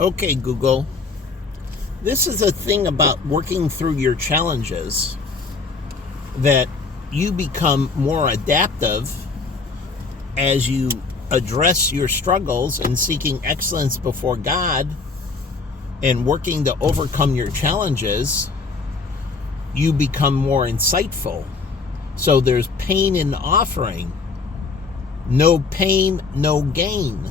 Okay, Google. This is a thing about working through your challenges that you become more adaptive as you address your struggles and seeking excellence before God and working to overcome your challenges. You become more insightful. So there's pain in offering. No pain, no gain.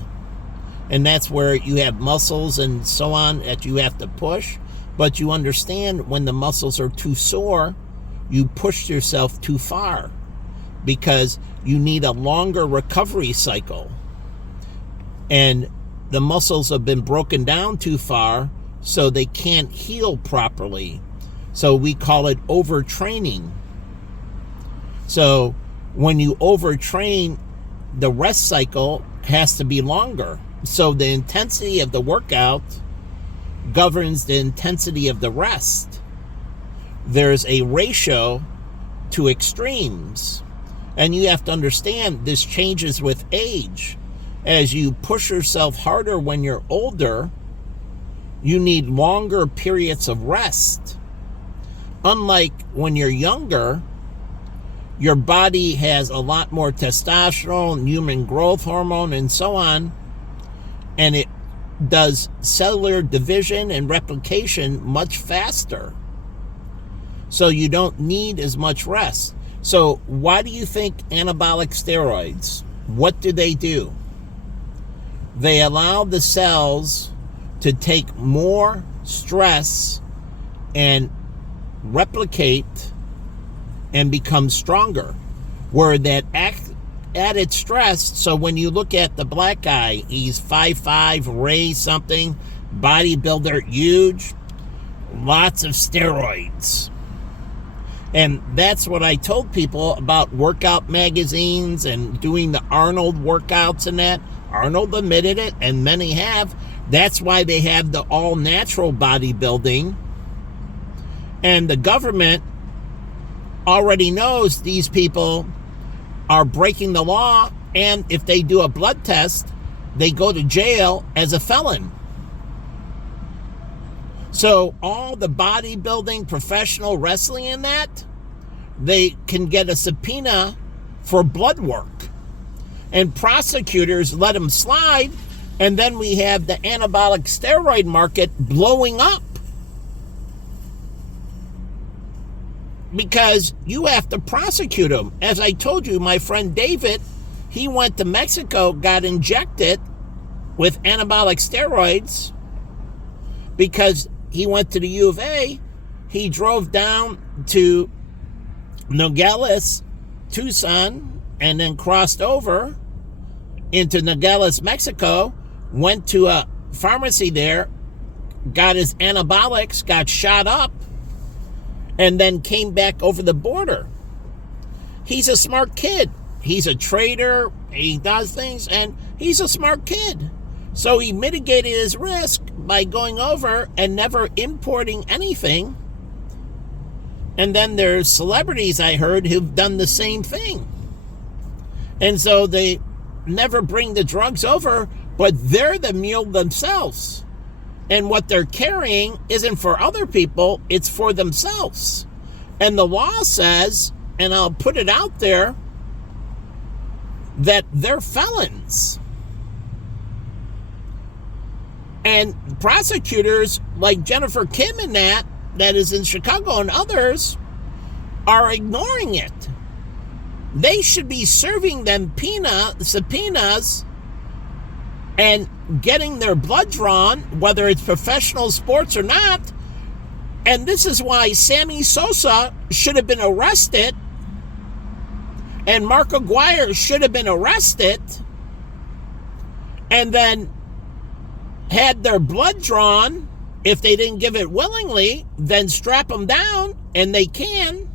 And that's where you have muscles and so on that you have to push. But you understand when the muscles are too sore, you push yourself too far because you need a longer recovery cycle. And the muscles have been broken down too far, so they can't heal properly. So we call it overtraining. So when you overtrain, the rest cycle has to be longer. So the intensity of the workout governs the intensity of the rest. There's a ratio to extremes. And you have to understand this changes with age. As you push yourself harder when you're older, you need longer periods of rest. Unlike when you're younger, your body has a lot more testosterone, human growth hormone, and so on. And it does cellular division and replication much faster. So you don't need as much rest. So why do you think anabolic steroids, what do? They allow the cells to take more stress and replicate and become stronger. Where that added stress, so when you look at the black guy, he's 5'5", Ray something, bodybuilder, huge, lots of steroids. And that's what I told people about workout magazines and doing the Arnold workouts and that. Arnold admitted it, and many have. That's why they have the all-natural bodybuilding. And the government already knows these people are breaking the law, and if they do a blood test, they go to jail as a felon. So all the bodybuilding, professional wrestling and that, they can get a subpoena for blood work. And prosecutors let them slide, and then we have the anabolic steroid market blowing up. Because you have to prosecute them. As I told you, my friend David, he went to Mexico, got injected with anabolic steroids because he went to the U of A. He drove down to Nogales, Tucson, and then crossed over into Nogales, Mexico, went to a pharmacy there, got his anabolics, got shot up, and then came back over the border. He's a smart kid. He's a trader. He does things, and he's a smart kid. So he mitigated his risk by going over and never importing anything. And then there's celebrities I heard who've done the same thing. And so they never bring the drugs over, but they're the mule themselves. And what they're carrying isn't for other people, it's for themselves. And the law says, and I'll put it out there, that they're felons. And prosecutors like Jennifer Kim and that is in Chicago and others, are ignoring it. They should be serving them subpoenas and getting their blood drawn, whether it's professional sports or not. And this is why Sammy Sosa should have been arrested, and Mark Aguirre should have been arrested, and then had their blood drawn. If they didn't give it willingly, then strap them down, and they can.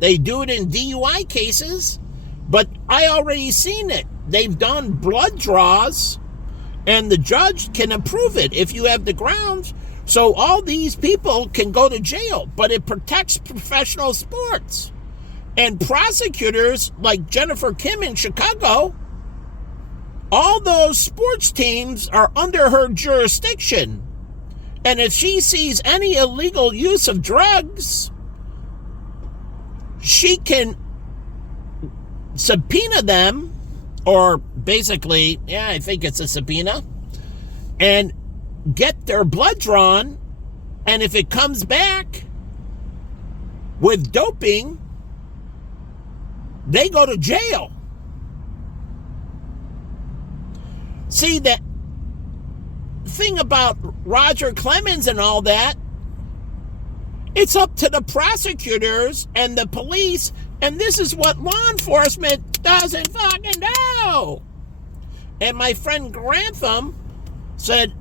They do it in DUI cases, but I already seen it. They've done blood draws, and the judge can approve it if you have the grounds. So all these people can go to jail, but it protects professional sports. And prosecutors like Jennifer Kim in Chicago all those sports teams are under her jurisdiction. And if she sees any illegal use of drugs, she can subpoena them, or basically, yeah, I think it's a subpoena, and get their blood drawn. And if it comes back with doping, they go to jail. See, that thing about Roger Clemens and all that, it's up to the prosecutors and the police, and this is what law enforcement doesn't fucking know. And my friend Grantham said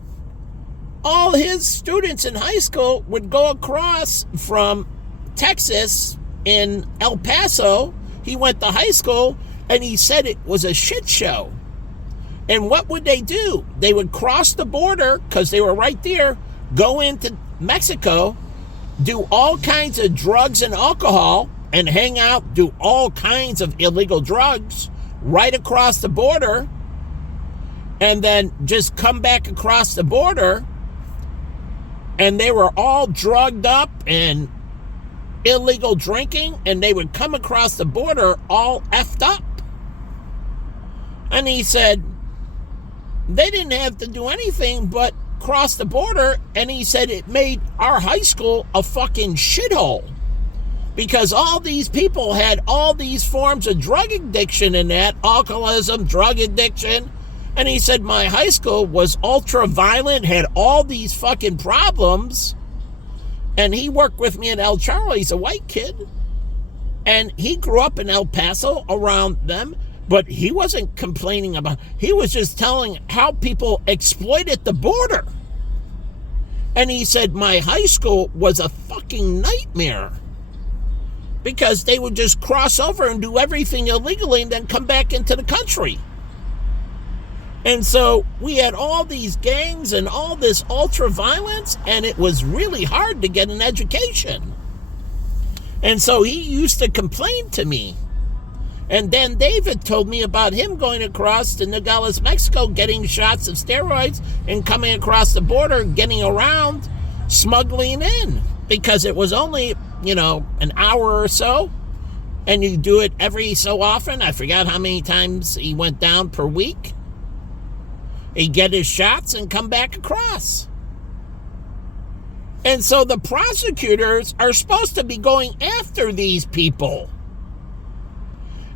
all his students in high school would go across from Texas in El Paso. He went to high school, and he said it was a shit show. And what would they do? They would cross the border, because they were right there, go into Mexico, do all kinds of drugs and alcohol, and hang out, do all kinds of illegal drugs right across the border, and then just come back across the border, and they were all drugged up and illegal drinking, and they would come across the border all effed up. And he said they didn't have to do anything but cross the border, and he said it made our high school a fucking shithole, because all these people had all these forms of drug addiction in that, alcoholism, drug addiction. And he said my high school was ultra violent, had all these fucking problems. And he worked with me at El Charro. He's a white kid, and he grew up in El Paso around them. But he wasn't complaining about, he was just telling how people exploited the border. And he said my high school was a fucking nightmare, because they would just cross over and do everything illegally and then come back into the country. And so we had all these gangs and all this ultra violence, and it was really hard to get an education. And so he used to complain to me. And then David told me about him going across to Nogales, Mexico, getting shots of steroids and coming across the border, getting around, smuggling in, because it was only, an hour or so. And you do it every so often. I forgot how many times he went down per week. He'd get his shots and come back across. And so the prosecutors are supposed to be going after these people.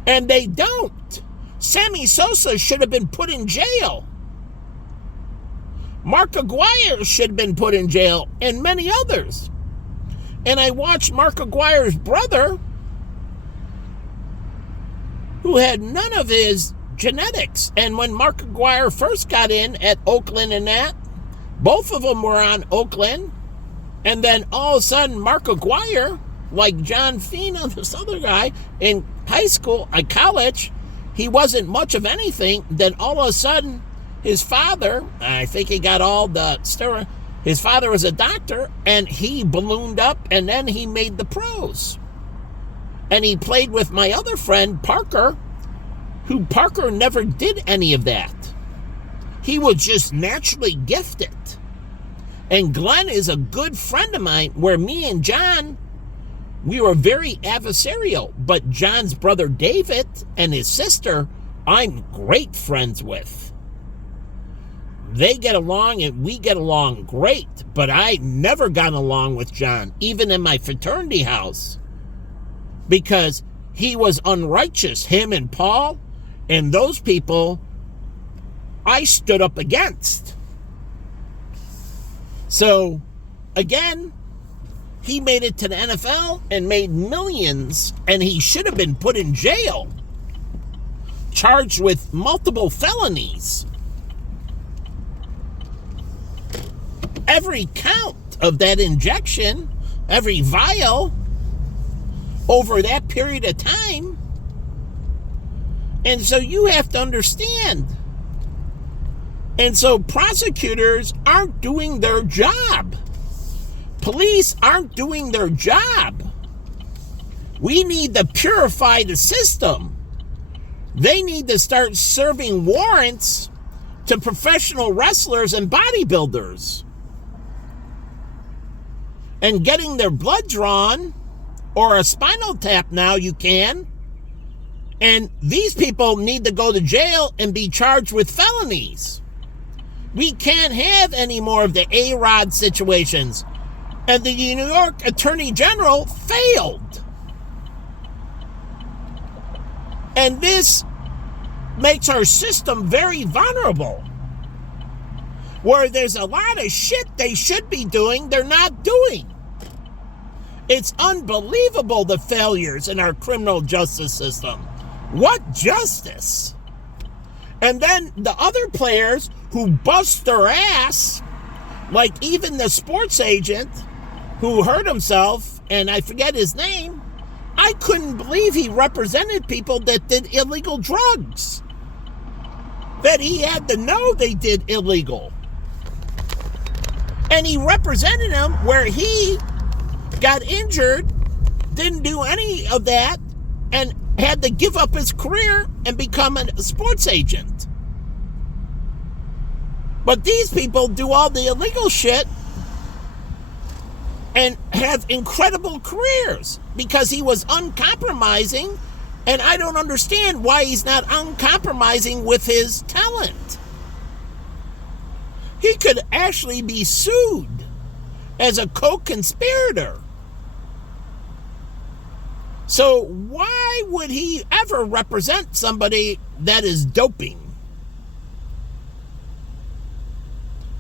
And they don't. Sammy Sosa should have been put in jail. Mark Aguirre should have been put in jail, and many others. And I watched Mark Aguirre's brother, who had none of his genetics. And when Mark Aguirre first got in at Oakland and that, both of them were on Oakland. And then all of a sudden, Mark Aguirre, like John Fina, this other guy, in high school, at college, he wasn't much of anything. Then all of a sudden, his father, I think he got all the steroids, his father was a doctor, and he ballooned up, and then he made the pros. And he played with my other friend, Parker, who Parker never did any of that. He was just naturally gifted. And Glenn is a good friend of mine, where me and John, we were very adversarial. But John's brother David and his sister, I'm great friends with. They get along and we get along great. But I never got along with John, even in my fraternity house, because he was unrighteous. Him and Paul and those people I stood up against. So, again, he made it to the NFL and made millions, and he should have been put in jail, charged with multiple felonies. Every count of that injection, every vial, over that period of time. And so you have to understand. And so prosecutors aren't doing their job. Police aren't doing their job. We need to purify the system. They need to start serving warrants to professional wrestlers and bodybuilders and getting their blood drawn, or a spinal tap now you can. And these people need to go to jail and be charged with felonies. We can't have any more of the A-Rod situations. And the New York Attorney General failed. And this makes our system very vulnerable, where there's a lot of shit they should be doing, they're not doing. It's unbelievable, the failures in our criminal justice system. What justice? And then the other players who bust their ass, like even the sports agent who hurt himself, and I forget his name, I couldn't believe he represented people that did illegal drugs, that he had to know they did illegal. And he represented them where he got injured, didn't do any of that, and had to give up his career and become a sports agent. But these people do all the illegal shit and have incredible careers because he was uncompromising, and I don't understand why he's not uncompromising with his talent. He could actually be sued as a co-conspirator. So why would he ever represent somebody that is doping?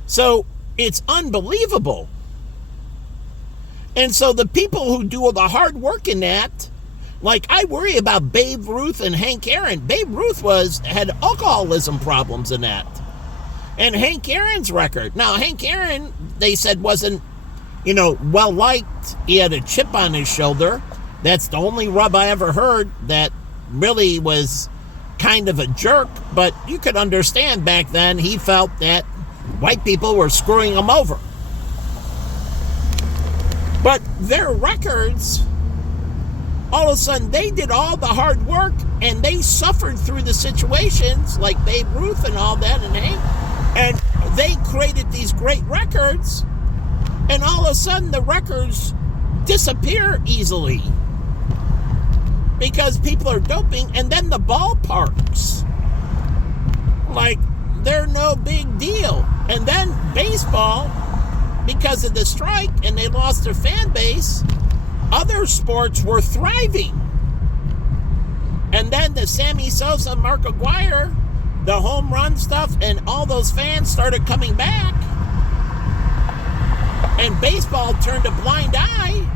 So it's unbelievable. And so the people who do all the hard work in that, like I worry about Babe Ruth and Hank Aaron. Babe Ruth had alcoholism problems in that. And Hank Aaron's record. Now, Hank Aaron, they said, wasn't, well liked. He had a chip on his shoulder. That's the only rub I ever heard that really was kind of a jerk. But you could understand back then he felt that white people were screwing him over. But their records, all of a sudden, they did all the hard work and they suffered through the situations like Babe Ruth and all that, and they created these great records, and all of a sudden the records disappear easily because people are doping. And then the ballparks, like, they're no big deal. And then baseball, because of the strike and they lost their fan base, other sports were thriving. And then the Sammy Sosa, Mark Aguirre, the home run stuff, and all those fans started coming back. And baseball turned a blind eye.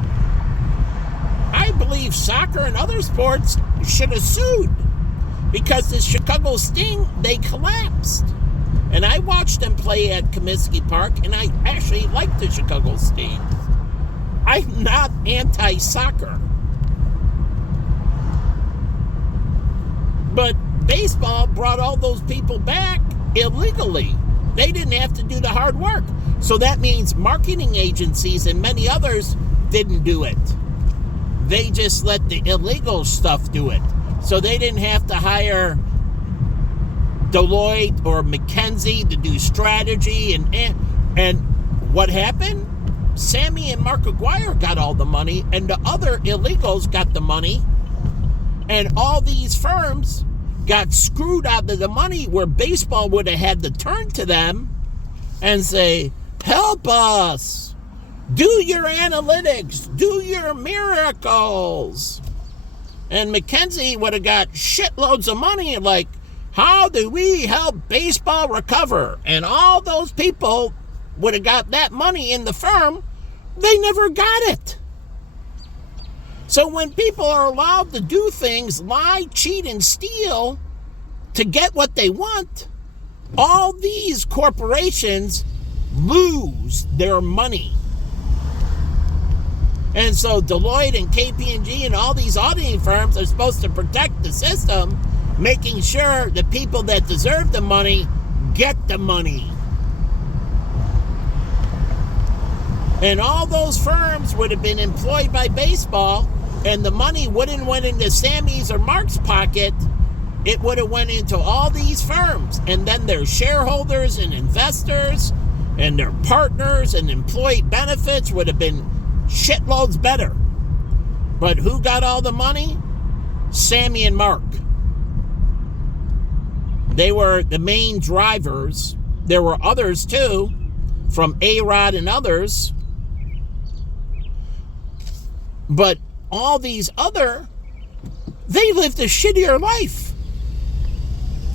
I believe soccer and other sports should have sued because the Chicago Sting, they collapsed. And I watched them play at Comiskey Park, and I actually liked the Chicago Sting. I'm not anti-soccer. But baseball brought all those people back illegally. They didn't have to do the hard work. So that means marketing agencies and many others didn't do it. They just let the illegal stuff do it. So they didn't have to hire Deloitte or McKinsey to do strategy. And what happened? Sammy and Mark Aguirre got all the money, and the other illegals got the money. And all these firms got screwed out of the money, where baseball would have had to turn to them and say, help us. Do your analytics. Do your miracles. And McKinsey would have got shitloads of money, like, how do we help baseball recover? And all those people would have got that money in the firm. They never got it. So when people are allowed to do things, lie, cheat, and steal to get what they want, all these corporations lose their money. And so Deloitte and KPMG and all these auditing firms are supposed to protect the system, making sure the people that deserve the money get the money. And all those firms would have been employed by baseball, and the money wouldn't went into Sammy's or Mark's pocket, it would have went into all these firms, and then their shareholders and investors and their partners and employee benefits would have been shitloads better. But who got all the money? Sammy and Mark. They were the main drivers. There were others too, from A-Rod and others. But all these other, they lived a shittier life.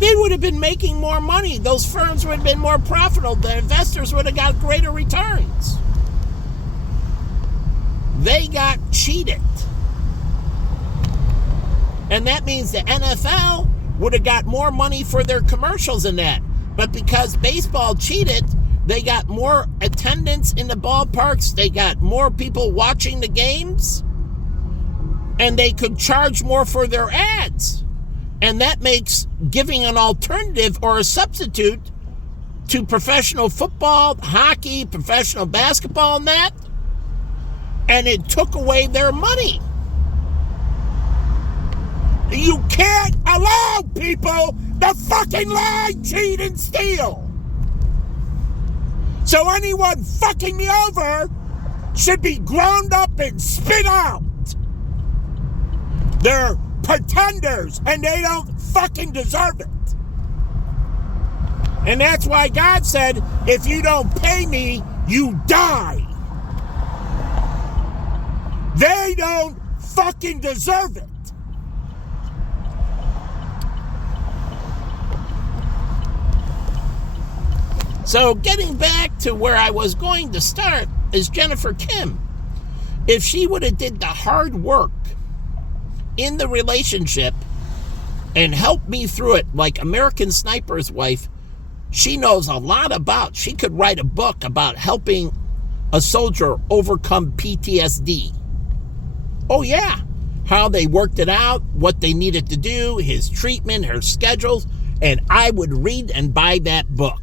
They would have been making more money. Those firms would have been more profitable. The investors would have got greater returns. They got cheated. And that means the NFL would have got more money for their commercials than that. But because baseball cheated, they got more attendance in the ballparks. They got more people watching the games. And they could charge more for their ads. And that makes giving an alternative or a substitute to professional football, hockey, professional basketball, and that. And it took away their money. You can't allow people to fucking lie, cheat, and steal. So anyone fucking me over should be ground up and spit out. They're pretenders, and they don't fucking deserve it. And that's why God said, if you don't pay me, you die. They don't fucking deserve it. So getting back to where I was going to start is Jennifer Kim. If she would have did the hard work in the relationship and helped me through it like American Sniper's wife, she knows a lot about. She could write a book about helping a soldier overcome PTSD. Oh yeah, how they worked it out, what they needed to do, his treatment, her schedules, and I would read and buy that book.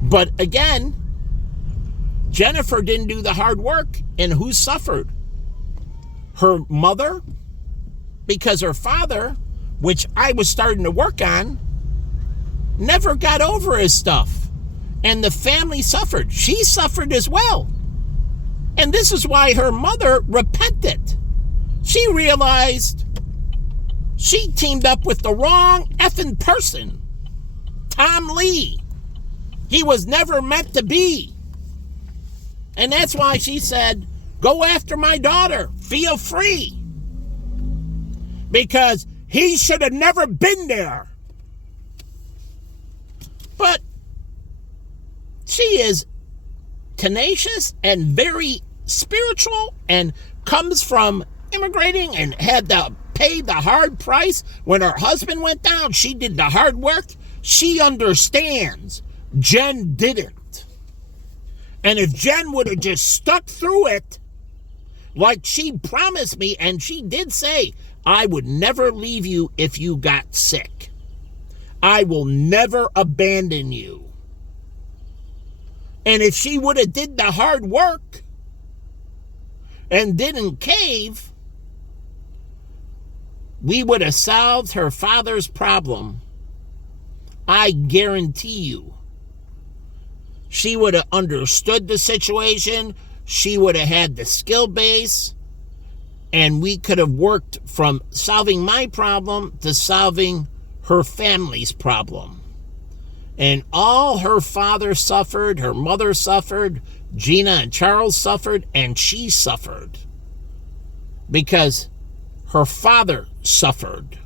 But again, Jennifer didn't do the hard work, and who suffered? Her mother, because her father, which I was starting to work on, never got over his stuff. And the family suffered. She suffered as well. And this is why her mother repented. She realized she teamed up with the wrong effing person. Tom Lee. He was never meant to be. And that's why she said, go after my daughter. Feel free. Because he should have never been there. But she is tenacious and very spiritual and comes from immigrating and had to pay the hard price. When her husband went down, she did the hard work. She understands. Jen didn't. And if Jen would have just stuck through it, like she promised me, and she did say, I would never leave you if you got sick. I will never abandon you. And if she would have did the hard work and didn't cave, we would have solved her father's problem. I guarantee you. She would have understood the situation. She would have had the skill base. And we could have worked from solving my problem to solving her family's problem. And all her father suffered, her mother suffered, Gina and Charles suffered, and she suffered. Because her father suffered.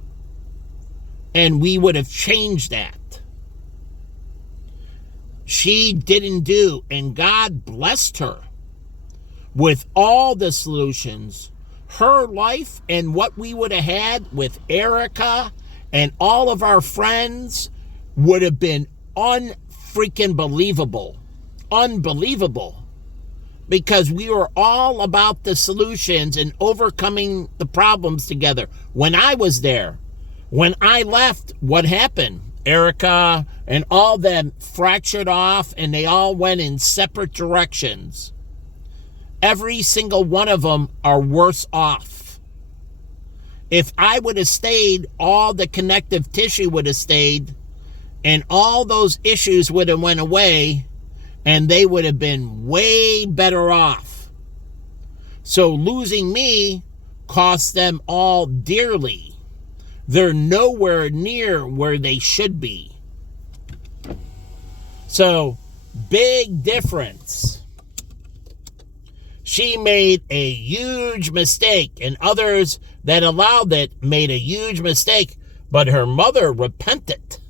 And we would have changed that. She didn't do, and God blessed her with all the solutions. Her life and what we would have had with Erica and all of our friends would have been unfreaking believable. Unbelievable. Because we were all about the solutions and overcoming the problems together. When I was there, when I left, what happened? Erica and all them fractured off, and they all went in separate directions. every single one of them are worse off. If I would have stayed, all the connective tissue would have stayed, and all those issues would have went away, and they would have been way better off. So losing me cost them all dearly. They're nowhere near where they should be. So, big difference. She made a huge mistake, and others that allowed it made a huge mistake, but her mother repented.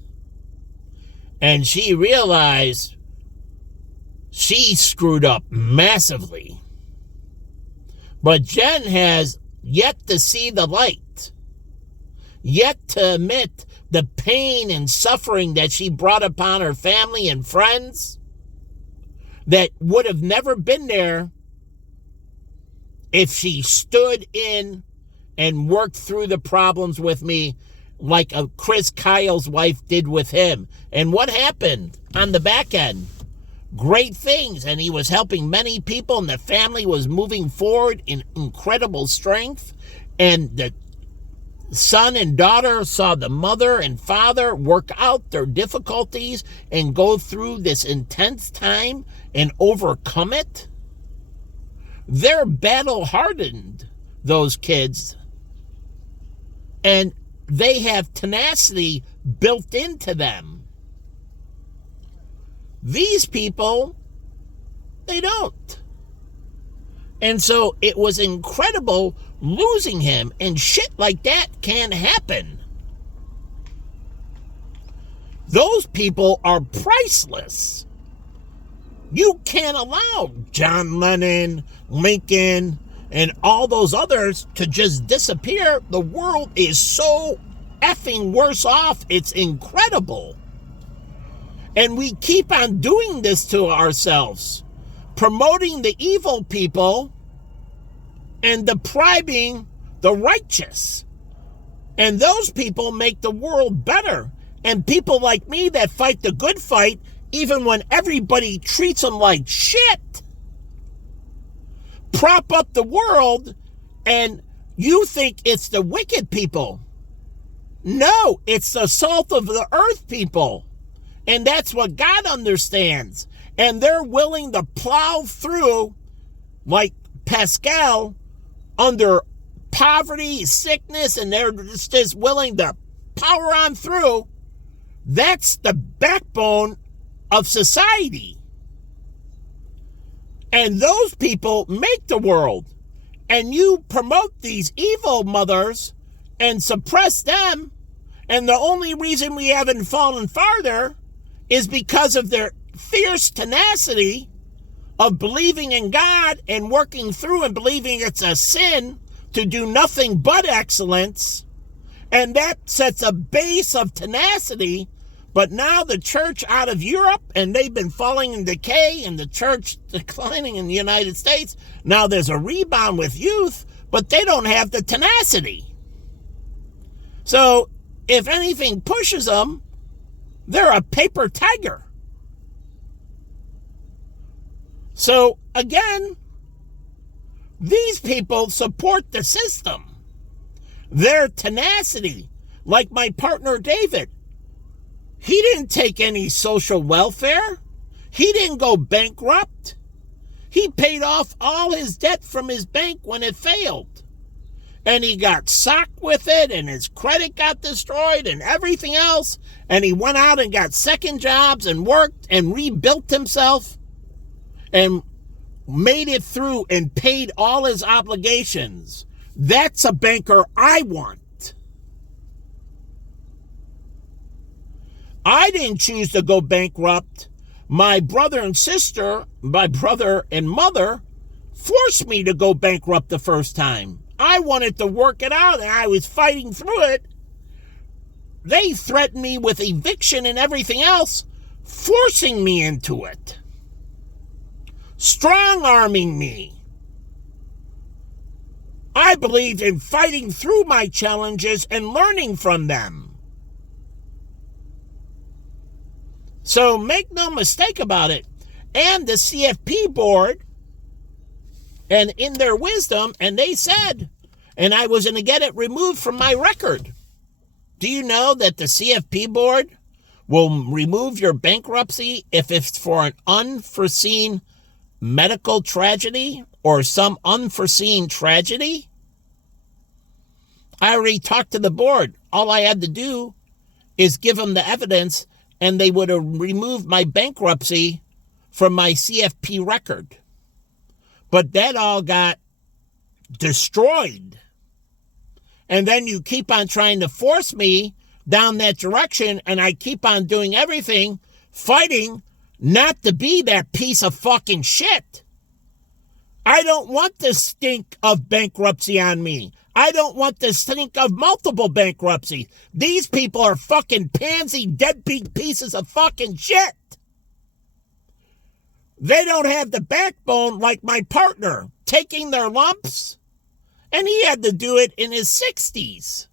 And she realized she screwed up massively. But Jen has yet to see the light, yet to admit the pain and suffering that she brought upon her family and friends that would have never been there if she stood in and worked through the problems with me like Chris Kyle's wife did with him. And what happened on the back end? Great things, and he was helping many people, and the family was moving forward in incredible strength, and the son and daughter saw the mother and father work out their difficulties and go through this intense time and overcome it. They're battle-hardened, those kids, and they have tenacity built into them. These people, they don't. And so it was incredible losing him, and shit like that can happen. Those people are priceless. You can't allow John Lennon, Lincoln, and all those others to just disappear. The world is so effing worse off. It's incredible. And we keep on doing this to ourselves, promoting the evil people and depriving the righteous. And those people make the world better. And people like me that fight the good fight, even when everybody treats them like shit, prop up the world, and you think it's the wicked people. No, it's the salt of the earth people. And that's what God understands. And they're willing to plow through, like Pascal, under poverty, sickness, and they're just willing to power on through. That's the backbone of society. And those people make the world. And you promote these evil mothers and suppress them. And the only reason we haven't fallen farther is because of their fierce tenacity of believing in God and working through and believing it's a sin to do nothing but excellence. And that sets a base of tenacity. But now the church out of Europe, and they've been falling in decay, and the church declining in the United States. Now there's a rebound with youth, but they don't have the tenacity. So if anything pushes them, they're a paper tiger. So again, these people support the system. Their tenacity, like my partner David, he didn't take any social welfare. He didn't go bankrupt. He paid off all his debt from his bank when it failed. And he got socked with it, and his credit got destroyed and everything else. And he went out and got second jobs and worked and rebuilt himself and made it through and paid all his obligations. That's a banker I want. I didn't choose to go bankrupt. My brother and mother forced me to go bankrupt the first time. I wanted to work it out, and I was fighting through it. They threatened me with eviction and everything else, forcing me into it, strong-arming me. I believed in fighting through my challenges and learning from them. So make no mistake about it. And the CFP board and in their wisdom, and they said, and I was going to get it removed from my record. Do you know that the CFP board will remove your bankruptcy if it's for an unforeseen medical tragedy or some unforeseen tragedy? I already talked to the board. All I had to do is give them the evidence, and they would have removed my bankruptcy from my CFP record. But that all got destroyed. And then you keep on trying to force me down that direction, and I keep on doing everything, fighting not to be that piece of fucking shit. I don't want the stink of bankruptcy on me. I don't want the stink of multiple bankruptcy. These people are fucking pansy, deadbeat pieces of fucking shit. They don't have the backbone like my partner, taking their lumps, and he had to do it in his 60s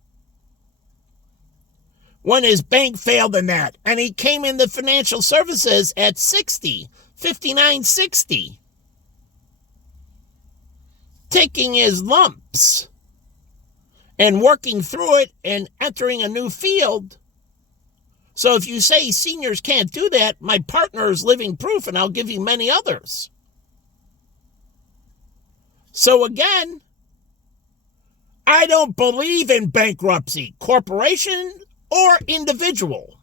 when his bank failed in that, and he came into financial services at 60, 59, 60, taking his lumps and working through it and entering a new field. So if you say seniors can't do that, my partner is living proof, and I'll give you many others. So again, I don't believe in bankruptcy, corporation or individual.